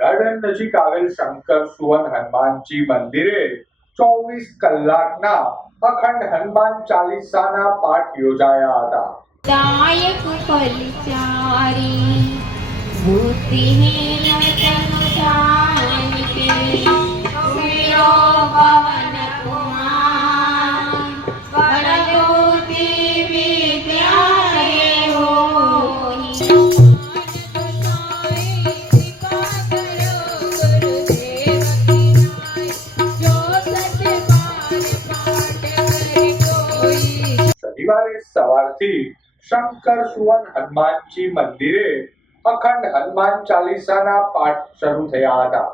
Garden નજીક આવેલ શંકર સુવન હનુમાનજી મંદિરે 24 કલાકના અખંડ હનુમાન ચાલીસાના પાઠ યોજાયા હતા. दायक फलचारी बुद्धिहीन तनु जानिके सुमिरो पवन कुमार बलबुद्धि विद्या हे होई શનિવારે સવારથી શંકર સુવન હનુમાનજી મંદિરે અખંડ હનુમાન ચાલીસાના પાઠ શરૂ થયા હતા.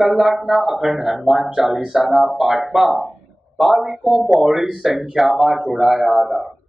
કલાકના અખંડ હનુમાન ચાલીસાના પાઠમાં ભાવિકો બહોળી સંખ્યામાં જોડાયા હતા.